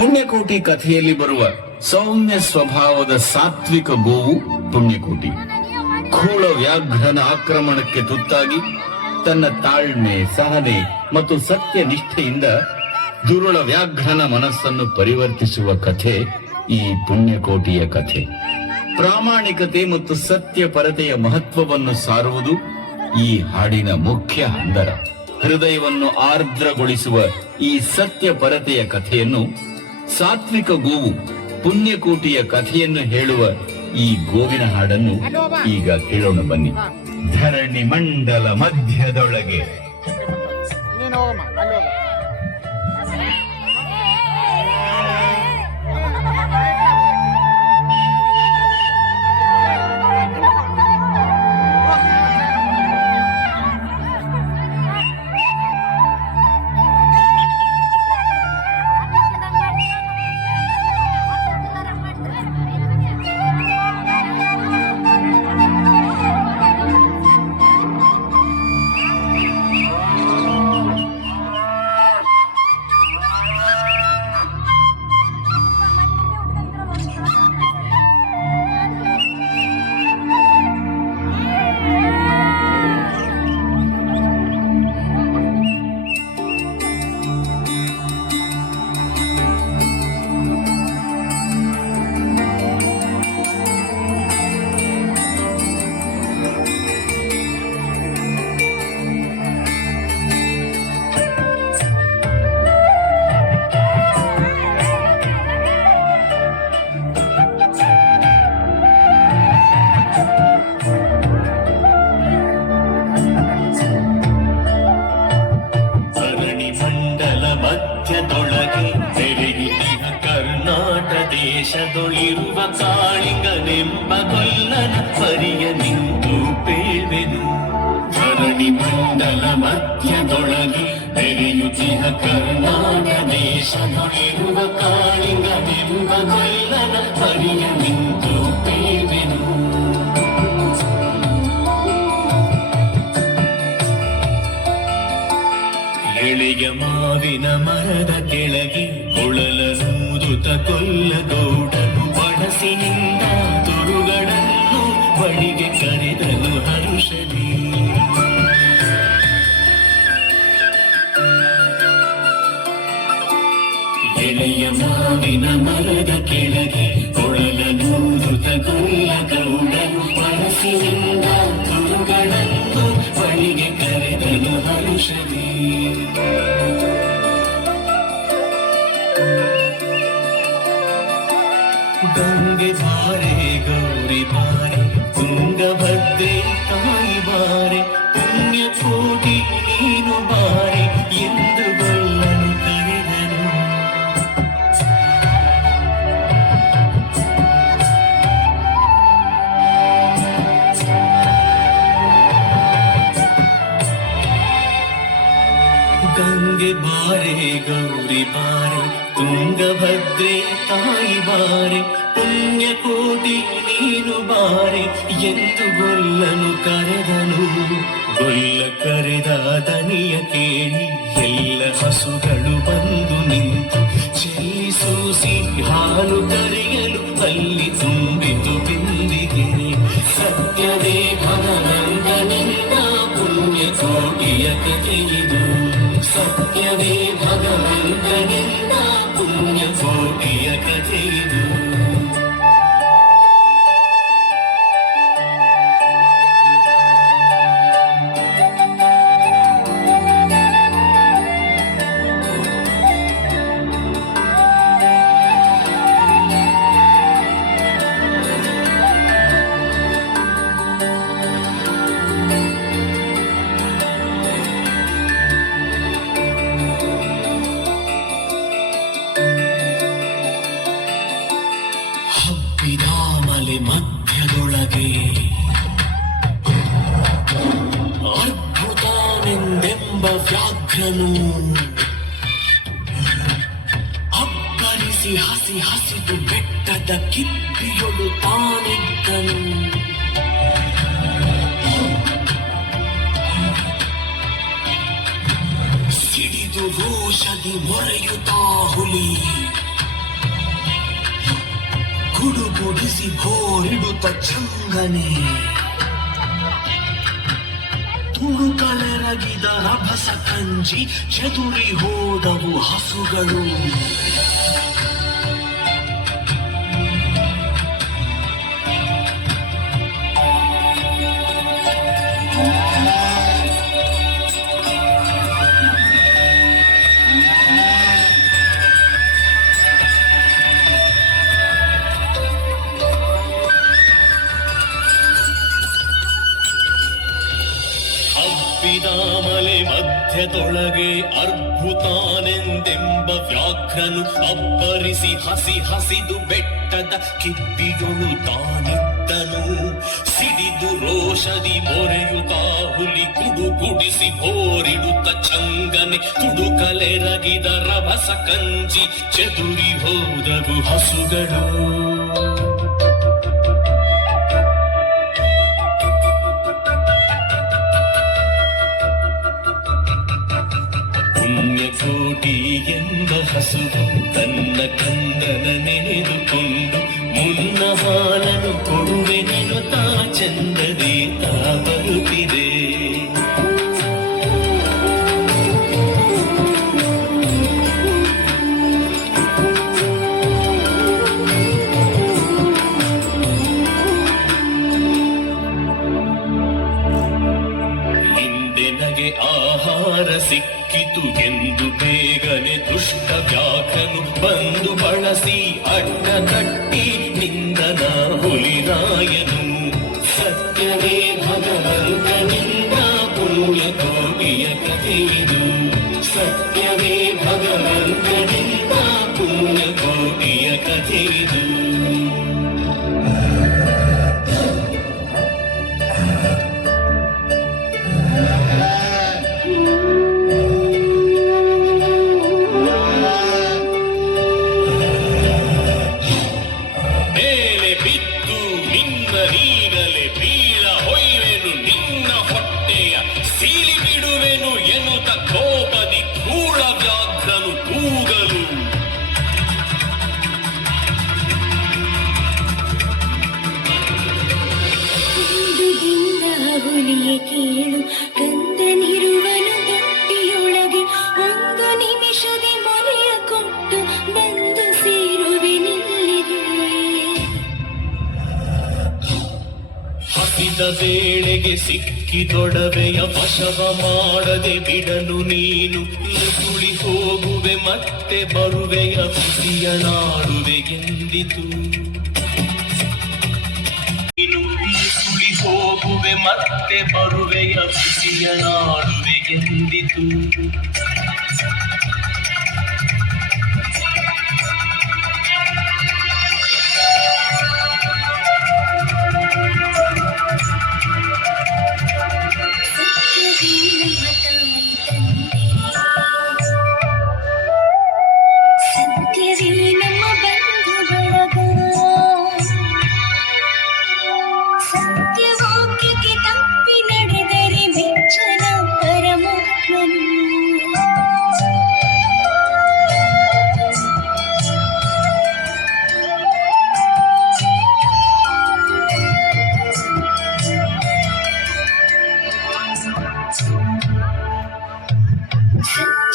ಪುಣ್ಯಕೋಟಿ ಕಥೆಯಲ್ಲಿ ಬರುವ ಸೌಮ್ಯ ಸ್ವಭಾವದ ಸಾತ್ವಿಕ ಗೋವು ಪುಣ್ಯಕೋಟಿ. ಖೂಳ ವ್ಯಾಘ್ರನ ಆಕ್ರಮಣಕ್ಕೆ ತುತ್ತಾಗಿ ತನ್ನ ತಾಳ್ಮೆ, ಸಹನೆ ಮತ್ತು ಸತ್ಯ ನಿಷ್ಠೆಯಿಂದ ದುರುಳ ವ್ಯಾಘ್ರನ ಮನಸ್ಸನ್ನು ಪರಿವರ್ತಿಸುವ ಕಥೆ ಈ ಪುಣ್ಯಕೋಟಿಯ ಕಥೆ. ಪ್ರಾಮಾಣಿಕತೆ ಮತ್ತು ಸತ್ಯ ಪರತೆಯ ಮಹತ್ವವನ್ನು ಸಾರುವುದು ಈ ಹಾಡಿನ ಮುಖ್ಯ ಹಂದರ ಹೃದಯವನ್ನು ಆರ್ದ್ರಗೊಳಿಸುವ ಈ ಸತ್ಯ ಪರತೆಯ ಕಥೆಯನ್ನು ಸಾತ್ವಿಕ ಗೋವು ಪುಣ್ಯಕೋಟಿಯ ಕಥೆಯನ್ನು ಹೇಳುವ ಈ ಗೋವಿನ ಹಾಡನ್ನು ಈಗ ಕೇಳೋಣ ಬನ್ನಿ. ಧರಣಿ ಮಂಡಲ ಮಧ್ಯದೊಳಗೆ. ದೇಶದೊಳಿರುವ ಕಾಳಿಂಗನೆಂಬ ಕೊಲ್ಲನ ಪರಿಯ ನಿಂತು ಪೇಳ್ವೆನು ಧರಣಿ ಮಂಡಲ ಮಧ್ಯದೊಳಗೆ ತೆರೆಯುತ್ತಿಹ ಕರ್ನಾಟ ದೇಶದೊಳಿರುವ ಕಾಳಿಂಗನೆಂಬ ಕೊಲ್ಲನ ಪರಿಯ ನಿಂತು ಪೇಳ್ವೆನು ಎಳೆಯ ಮಾವಿನ ಮರದ ಕೆಳಗೆ ಕೊಳಲನೂದುತ ಕೊಲ್ಲಗೌಡನು ಬಡಸಿನಿಂದ ತುರುಗಳನ್ನು ಬಳಿಗೆ ಕರೆದನು ಹರುಷದಿ ಎಳೆಯ ಮಾವಿನ ಮರದ ಗಂಗೆ ಬಾರೆ ಗೌರಿ ಬಾರೆ ತುಂಗಭದ್ರೆ ತಾಯಿ ಬಾರೆ ಪುಣ್ಯ ಕೋಟಿ ನೀನು ಬಾರೆ ಎಂದು ಬಲ್ಲನು ಕರೆದನು ಗಂಗೆ ಬಾರೆ ಗೌರಿ ಬಾರೆ ತುಂಗಭದ್ರೆ ತಾಯಿ ಬಾರೆ ಪುಣ್ಯ ಕೋಟಿ ನೀನು ಬಾರೆ ಎಂದು ಗೊಲ್ಲನು ಕರೆದನು ಗೊಲ್ಲ ಕರೆದ ದನಿಯ ಕೇಳಿ ಎಲ್ಲ ಹಸುಗಳು ಬಂದು ನಿಂತು ಚೆಲ್ಲಿ ಸೂಸಿ ಹಾಲು ಕರೆಯಲು ಅಲ್ಲಿ ತುಂಬಿತು ಬಿಂದಿಗೆ ಸತ್ಯದೇ ಭಗವಂತನಿಂದ ಪುಣ್ಯ ಕೋಟಿಯ ಕಥೆಯಿದು ಸತ್ಯವೇ ಭಗವಂತನಿಂದ ಪುಣ್ಯ ಕೋಟಿಯ ಕಥೆಯಿದು ಮಧ್ಯದೊಳಗೆ ಅದ್ಭುತನೆಂದೆಂಬ ವ್ಯಾಘ್ರನು ಅಬ್ಬರಿಸಿ ಹಸಿ ಹಸಿದು ಬೆಟ್ಟದ ಕಿಪ್ಪಿಯೊಳು ತಾನಿದ್ದನು. ಸಿಡಿದು ರೋಷದಿ ಮೊರೆಯುತ್ತಾ ಹುಲಿ. ಗುಡುಗುಡಿಸಿ ಭೋರಿಡುತ್ತ ಚಂಗನೆ ತುಳುಕಲೆರಗಿದ ರಭಸ ಕಂಜಿ ಚದುರಿ ಹೋದವು ಹಸುಗಳು ಮಧ್ಯದೊಳಗೆ ಅರ್ಭುತಾನೆಂದೆಂಬ ವ್ಯಾಘ್ರನು ಅಬ್ಬರಿಸಿ ಹಸಿ ಹಸಿದು ಬೆಟ್ಟದ ಕಿಪ್ಪಿಯೊಳು ತಾನಿದ್ದನು. ಸಿಡಿದು ರೋಷದಿ ಮೊರೆಯುತ್ತ ಹುಲಿ ಗುಡುಗುಡಿಸಿ ಹೋರಿಡುತ್ತ ಚಂಗನೆ ತುಡುಕಲೆರಗಿದ ರಭಸ ಕಂಜಿ ಚದುರಿ ಹೋದವು ಹಸುಗಳು. ಪುಣ್ಯಕೋಟಿ ಎಂಬ ಹಸುವು ತನ್ನ ಕಂದನ ನೆನೆದುಕೊಂಡು ಮುನ್ನ ಹಾಲನು ಕೊಡುವೆನೆನು ತಾ ಚಂದದೆ भगवन्तोटय कथितु ವೇಳೆಗೆ ಸಿಕ್ಕಿದೊಡವೆಯ ವಶವ ಮಾಡದೆ ಬಿಡಲು ನೀನು ಸುಳಿ ಹೋಗುವೆ, ಮತ್ತೆ ಬರುವೆಯ ಖುಷಿಯ ನಾಡುವೆ ಎಂದಿತು. ನೀನು ಸುಳಿ ಹೋಗುವೆ, ಮತ್ತೆ ಬರುವೆಯ ಖುಷಿಯ ನಾಡುವೆ ಎಂದಿತು.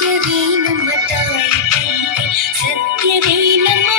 சத்யவே நம்ம தாய் தந்தை சத்யவே நம்ம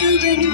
building.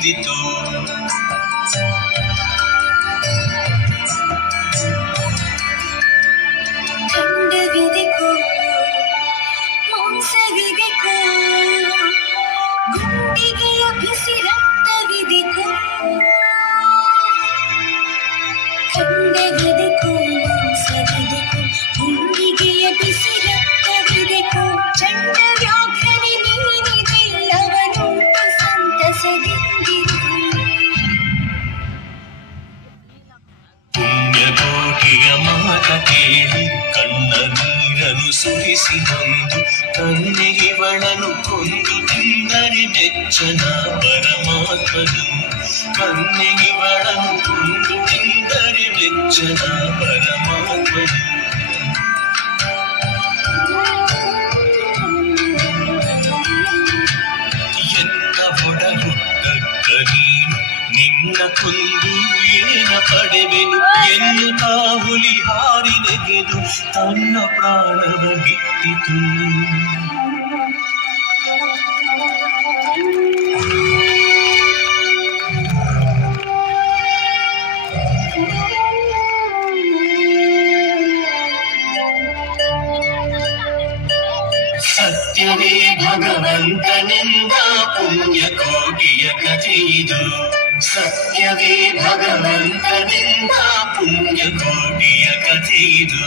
bendito ಕನ್ನೆಗಿವಳನು ಕೊಂದು ತಿಂದರೆ ಮೆಚ್ಚನ ಪರಮಾತ್ಮನು ಕನ್ನೆಗಿವಳನು ಕೊಂದು ತಿಂದರೆ ಮೆಚ್ಚನ ಪರಮಾತ್ಮನು ಎನ್ನ ಒಡ ಹುಟ್ಟಕ್ಕ ನೀನು ನಿನ್ನ ಕೊಂದು ಏನ ಪಡೆವೆನು ಎನ್ನುತ್ತಾ ಹುಲಿ ಹಾರಿ ನೆಗೆದು ತನ್ನ ಪ್ರಾಣವ ಬಿಟ್ಟಿತು ಸತ್ಯವೇ ಭಗವಂತನೆಂದ ಪುಣ್ಯ ಕೋಟಿಯ ಕಥೆಯಿದು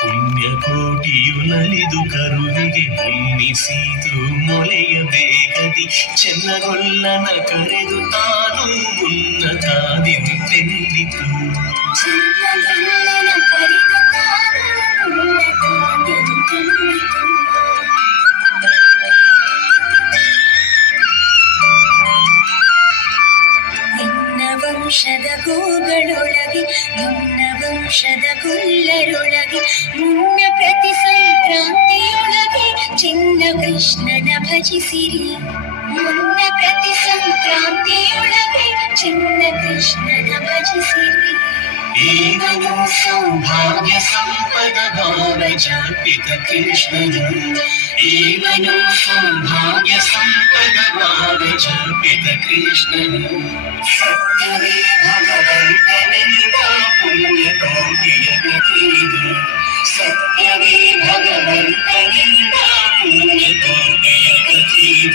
ಪುಣ್ಯಕೋಟಿಯು ನಲಿದು ಕರುವಿಗೆ ಉಣ್ಣಿಸಿತು ಮೊಲೆಯ ಬೇಗದಿ ವಂಶದ ಗೋಗಳೊಳಗೆ ನಿನ್ನ ವಂಶದ ಗುಲ್ಲರೊಳಗೆ, ಮುನ್ನ ಪ್ರತಿ ಸಂಕ್ರಾಂತಿಯೊಳಗೆ ಚಿನ್ನ ಕೃಷ್ಣನ ಭಜಿಸಿರಿ. ಮುನ್ನ ಪ್ರತಿ ಸಂಕ್ರಾಂತಿಯೊಳಗೆ ಚಿನ್ನ ಕೃಷ್ಣನ ಭಜಿಸಿರಿ. ಈಗನು ಸೌಭಾಗ್ಯ ಸಂಪದ ಭಾವ ಜಾಪಿತ ಕೃಷ್ಣನು. जीवनं सौभाग्यसम्पदमाविजपित कृष्णन। सत्यवे भगवन्तनिन्दा पुण्यकौटियकथेन सत्यवे भगवन्तनिन्दा पुण्यकौटियकथेन